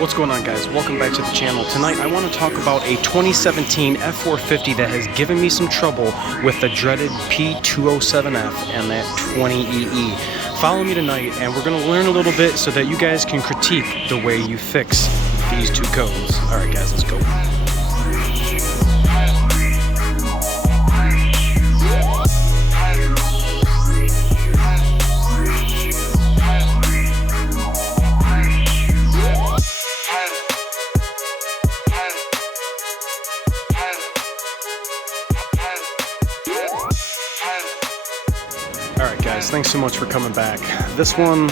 What's going on, guys? Welcome back to the channel. Tonight I want to talk about a 2017 F450 that has given me some trouble with the dreaded P207F and that 20EE. Follow me tonight and we're going to learn a little bit so that you guys can critique the way you fix these two codes. Alright guys, let's go. Alright guys, thanks so much for coming back. This one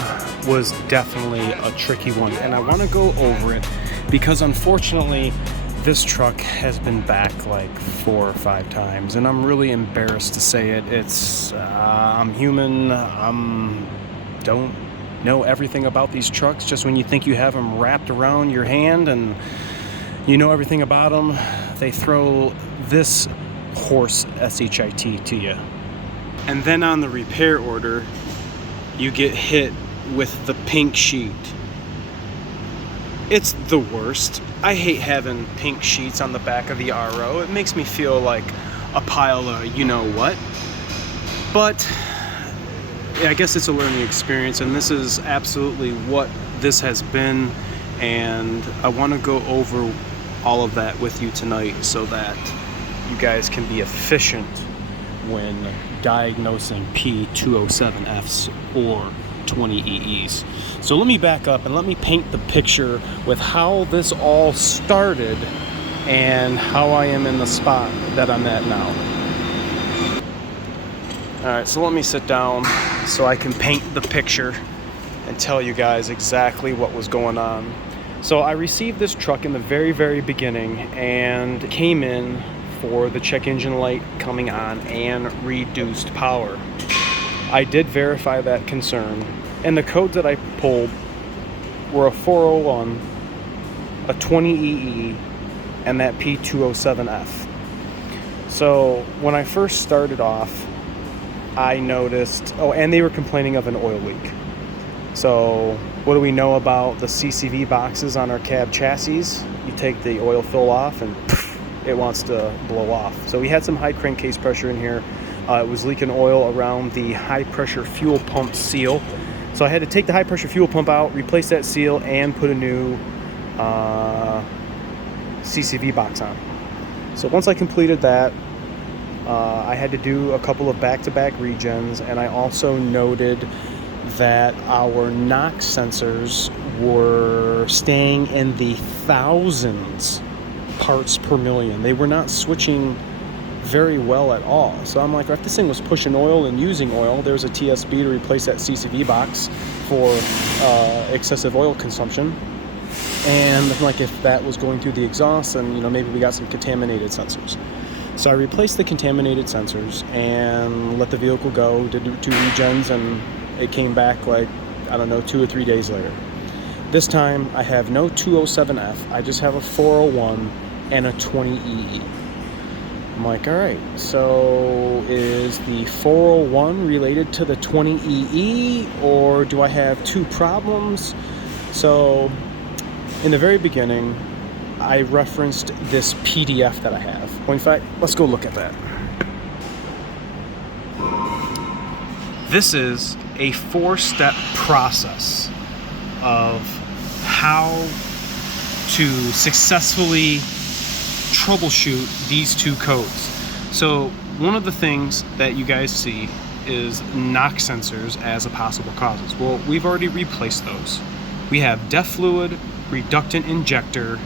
was definitely a tricky one and I want to go over it because unfortunately this truck has been back like 4 or 5 times and I'm really embarrassed to say it. I'm human, don't know everything about these trucks. Just when you think you have them wrapped around your hand and you know everything about them, they throw this horse SHIT to you. And then on the repair order, you get hit with the pink sheet. It's the worst. I hate having pink sheets on the back of the RO. It makes me feel like a pile of you-know-what. But I guess it's a learning experience, and this is absolutely what this has been. And I want to go over all of that with you tonight so that you guys can be efficient when diagnosing P207Fs or 20EEs. So let me back up and let me paint the picture with how this all started and how I am in the spot that I'm at now. Alright, so let me sit down so I can paint the picture and tell you guys exactly what was going on. So I received this truck in the very beginning and came in for the check engine light coming on and reduced power. I did verify that concern, and the codes that I pulled were a 401, a 20EE, and that P207F. So when I first started off, I noticed, and they were complaining of an oil leak. So what do we know about the CCV boxes on our cab chassis? You take the oil fill off and it wants to blow off. So we had some high crankcase pressure in here. It was leaking oil around the high pressure fuel pump seal. So I had to take the high pressure fuel pump out, replace that seal, and put a new CCV box on. So once I completed that, I had to do a couple of back-to-back regens, and I also noted that our NOx sensors were staying in the thousands parts per million. They were not switching very well at all. So I'm like, if this thing was pushing oil and using oil, there's a TSB to replace that CCV box for excessive oil consumption. And I'm like, if that was going through the exhaust, then maybe we got some contaminated sensors. So I replaced the contaminated sensors and let the vehicle go, did 2 regens, and it came back like, I don't know, 2 or 3 days later. This time I have no 207F, I just have a 401 and a 20EE. I'm like, alright, so is the 401 related to the 20EE, or do I have 2 problems? So in the very beginning, I referenced this PDF that I have. Well, in fact, let's go look at that. This is a 4-step process of how to successfully troubleshoot these 2 codes. So one of the things that you guys see is NOx sensors as a possible causes. Well, we've already replaced those. We have DEF fluid, reductant injector,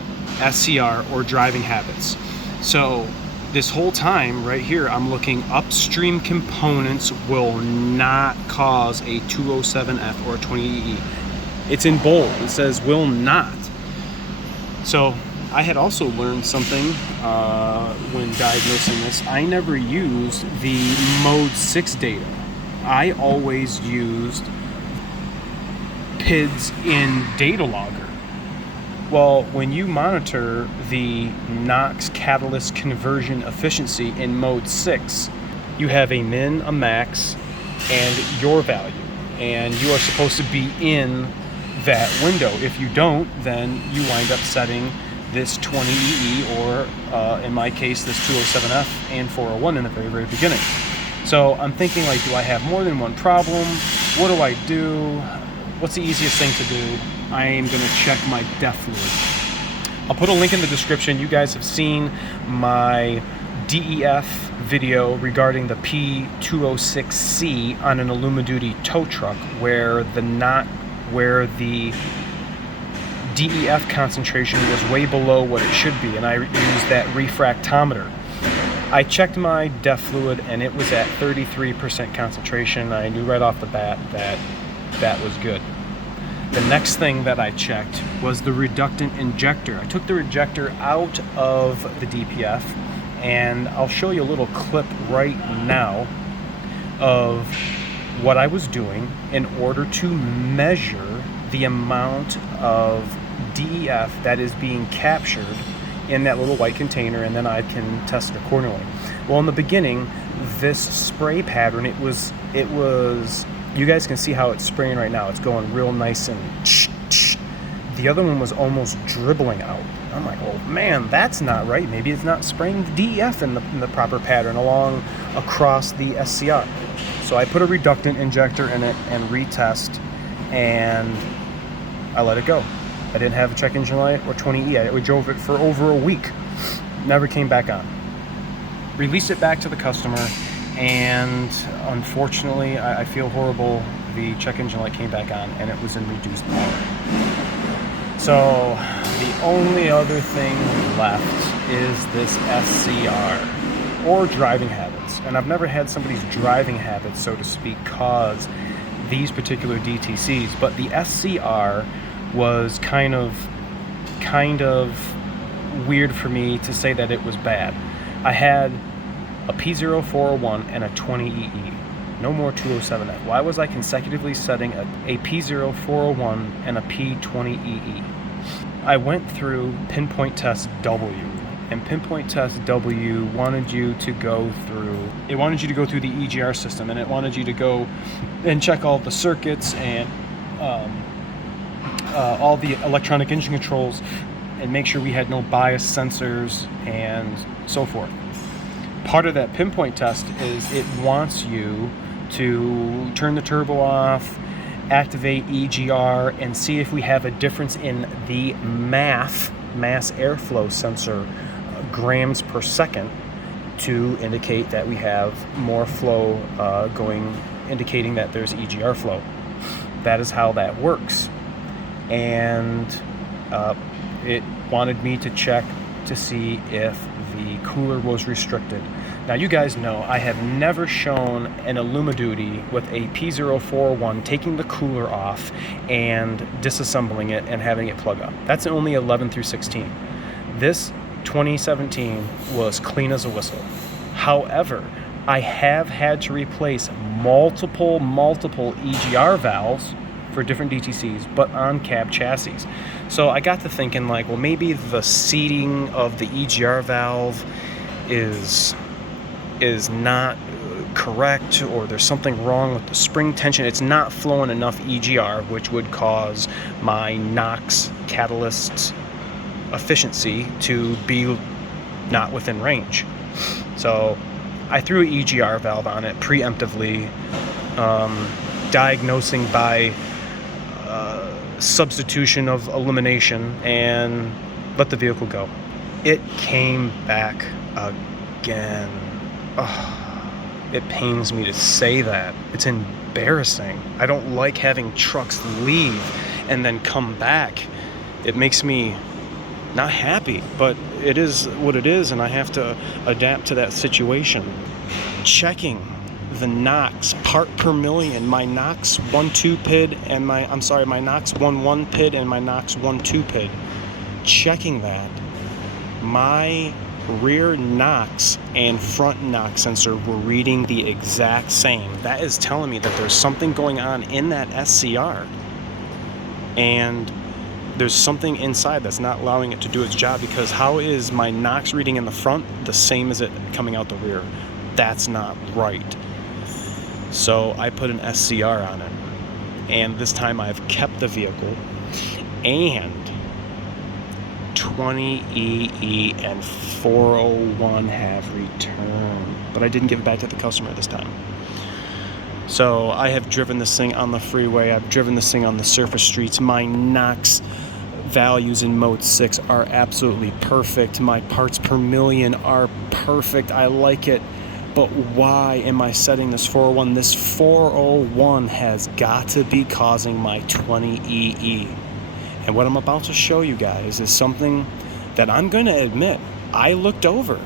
SCR, or driving habits. So this whole time right here, I'm looking upstream components will not cause a 207F or a 20EE. It's in bold, it says will not. So I had also learned something when diagnosing this. I never used the mode 6 data. I always used PIDs in data logger. Well, when you monitor the NOx catalyst conversion efficiency in mode 6, you have a min, a max, and your value. And you are supposed to be in that window. If you don't, then you wind up setting this 20EE or in my case this 207F and 401 in the very, very beginning. So I'm thinking, like, do I have more than one problem? What do I do? What's the easiest thing to do? I am going to check my DEF fluid. I'll put a link in the description. You guys have seen my DEF video regarding the P206C on an Aluma-Duty tow truck, where the DEF concentration was way below what it should be, and I used that refractometer. I checked my DEF fluid and it was at 33% concentration. I knew right off the bat that that was good. The next thing that I checked was the reductant injector. I took the injector out of the DPF, and I'll show you a little clip right now of what I was doing in order to measure the amount of DEF that is being captured in that little white container, and then I can test it accordingly. Well, in the beginning, this spray pattern, it was, you guys can see how it's spraying right now. It's going real nice and the other one was almost dribbling out. I'm like, well, man, that's not right. Maybe it's not spraying the DEF in the proper pattern across the SCR. So I put a reductant injector in it and retest, and I let it go. I didn't have a check engine light or 20E. I drove it for over a week. Never came back on. Released it back to the customer, and unfortunately, I feel horrible. The check engine light came back on, and it was in reduced power. So the only other thing left is this SCR, or driving habits. And I've never had somebody's driving habits, so to speak, cause these particular DTCs, but the SCR was kind of weird for me to say that it was bad. I had a P0401 and a 20EE, no more 207F. Why was I consecutively setting a P0401 and a P20EE? I went through Pinpoint Test W, and Pinpoint Test W wanted you to go through the EGR system, and it wanted you to go and check all the circuits and all the electronic engine controls and make sure we had no bias sensors and so forth. Part of that Pinpoint test is it wants you to turn the turbo off, activate EGR, and see if we have a difference in the mass airflow sensor grams per second to indicate that we have more flow indicating that there's EGR flow. That is how that works. And it wanted me to check to see if the cooler was restricted. Now, you guys know I have never shown an Aluma-Duty with a P0401 taking the cooler off and disassembling it and having it plug up. That's only 11 through 16. This 2017 was clean as a whistle. However, I have had to replace multiple EGR valves for different DTCs, but on cab chassis. So I got to thinking, like, well, maybe the seating of the EGR valve is not correct, or there's something wrong with the spring tension. It's not flowing enough EGR, which would cause my NOx catalyst efficiency to be not within range. So I threw an EGR valve on it preemptively, diagnosing by substitution of elimination, and let the vehicle go. It came back again. Oh, it pains me to say that. It's embarrassing. I don't like having trucks leave and then come back. It makes me not happy, but it is what it is, and I have to adapt to that situation. Checking the NOx part per million, my NOx 1.2 PID and my NOx 1.1 PID and my NOx 1.2 PID. Checking that, my rear NOx and front NOx sensor were reading the exact same. That is telling me that there's something going on in that SCR, and there's something inside that's not allowing it to do its job, because how is my NOx reading in the front the same as it coming out the rear? That's not right. So I put an SCR on it, and this time I've kept the vehicle, and 20EE and 401 have returned, but I didn't give it back to the customer this time. So I have driven this thing on the freeway, I've driven this thing on the surface streets. My NOx values in Mode 6 are absolutely perfect. My parts per million are perfect. I like it. But why am I setting this 401? This 401 has got to be causing my 20EE. And what I'm about to show you guys is something that I'm going to admit I looked over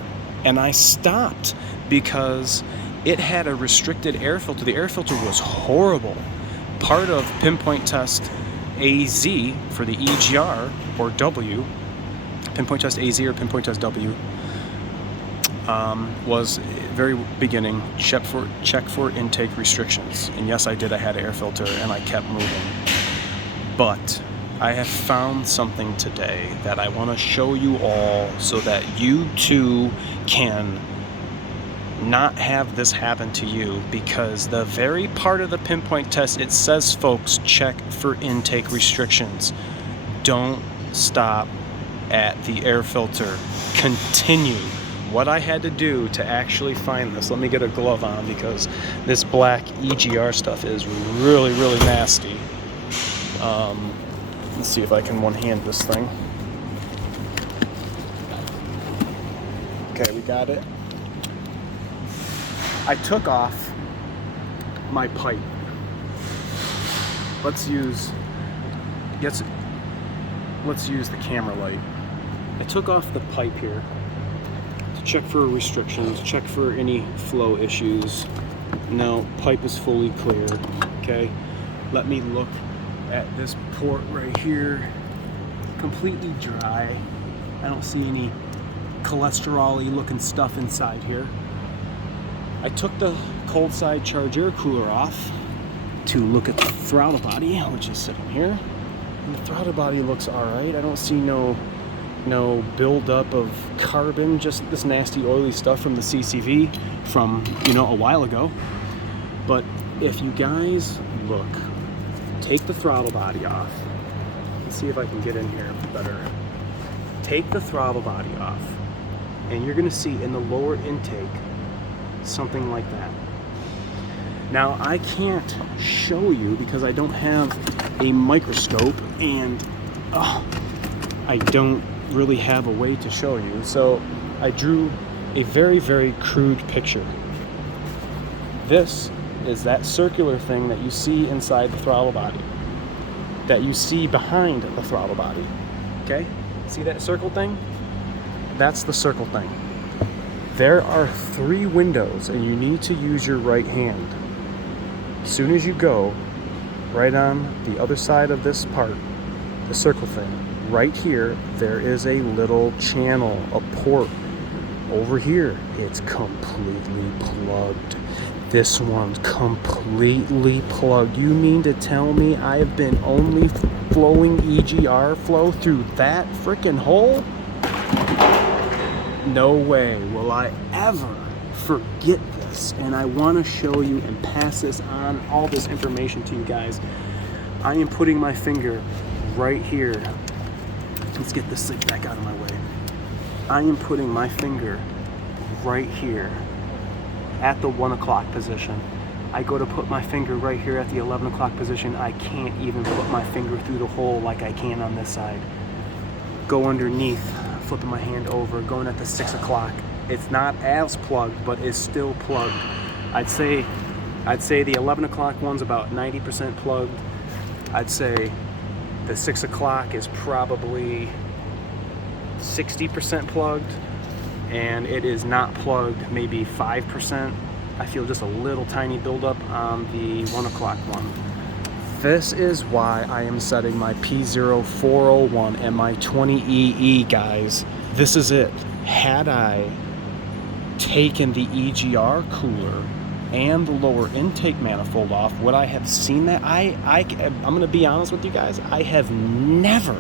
and I stopped because it had a restricted air filter. The air filter was horrible. Part of Pinpoint Test AZ for the EGR or W, Pinpoint Test AZ or Pinpoint Test W, was very beginning, check for intake restrictions. And yes, I did. I had an air filter and I kept moving. But I have found something today that I want to show you all so that you too can not have this happen to you, because the very part of the Pinpoint test, it says, folks, check for intake restrictions. Don't stop at the air filter. Continue. What I had to do to actually find this, let me get a glove on because this black EGR stuff is really, really nasty. Let's see if I can one-hand this thing. Okay, we got it. I took off my pipe. Let's use the camera light. I took off the pipe here to check for restrictions, check for any flow issues. No, pipe is fully clear. Okay, let me look at this port right here. Completely dry. I don't see any cholesterol-y looking stuff inside here. I took the cold side charge air cooler off to look at the throttle body, which is sitting here. And the throttle body looks all right. I don't see no buildup of carbon, just this nasty oily stuff from the CCV from, a while ago. But if you guys look, take the throttle body off. Let's see if I can get in here better. Take the throttle body off, and you're gonna see in the lower intake something like that. Now I can't show you because I don't have a microscope, and I don't really have a way to show you, so I drew a very, very crude picture. This is that circular thing that you see inside the throttle body, that you see behind the throttle body. Okay, see that circle thing? That's the circle thing. There are 3 windows, and you need to use your right hand. As soon as you go, right on the other side of this part, the circle thing, right here, there is a little channel, a port. Over here, it's completely plugged. This one's completely plugged. You mean to tell me I have been only flowing EGR flow through that freaking hole? No way will I ever forget this, and I want to show you and pass this on, all this information to you guys. I am putting my finger right here. Let's get this thing back out of my way. I am putting my finger right here at the 1 o'clock position. I go to put my finger right here at the 11 o'clock position. I can't even put my finger through the hole like I can on this side. Go underneath, flipping my hand over, going at the 6 o'clock. It's not as plugged, but it's still plugged. I'd say the 11 o'clock one's about 90% plugged. I'd say the 6 o'clock is probably 60% plugged, and it is not plugged, maybe 5%. I feel just a little tiny buildup on the 1 o'clock one. This is why I am setting my P0401 and my 20EE, guys. This is it. Had I taken the EGR cooler and the lower intake manifold off, would I have seen that? I'm going to be honest with you guys. I have never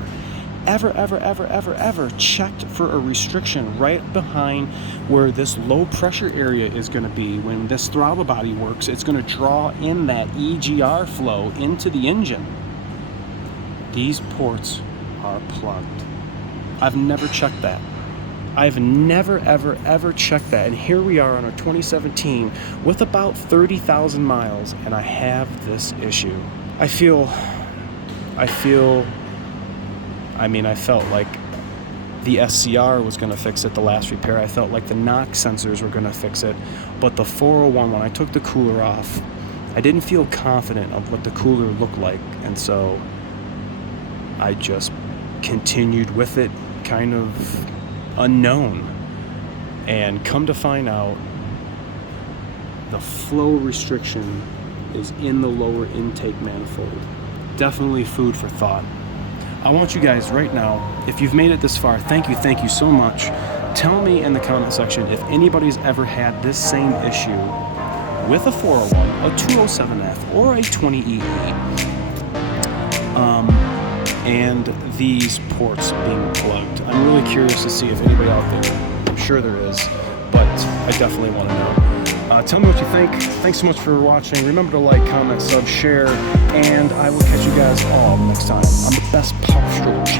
ever checked for a restriction right behind where this low pressure area is going to be. When this throttle body works, it's going to draw in that EGR flow into the engine. These ports are plugged. I've never checked that. I've never ever checked that, and here we are on our 2017 with about 30,000 miles, and I have this issue. I felt like the SCR was going to fix it, the last repair. I felt like the NOx sensors were going to fix it, but the 401, when I took the cooler off, I didn't feel confident of what the cooler looked like, and so I just continued with it, kind of unknown. And come to find out, the flow restriction is in the lower intake manifold. Definitely food for thought. I want you guys right now, if you've made it this far, thank you so much. Tell me in the comment section if anybody's ever had this same issue with a 401, a 207F, or a 20EE. And these ports being plugged. I'm really curious to see if anybody out there, I'm sure there is, but I definitely want to know. Tell me what you think. Thanks so much for watching. Remember to like, comment, sub, share, and I will catch you guys all next time on the best Powerstroke channel.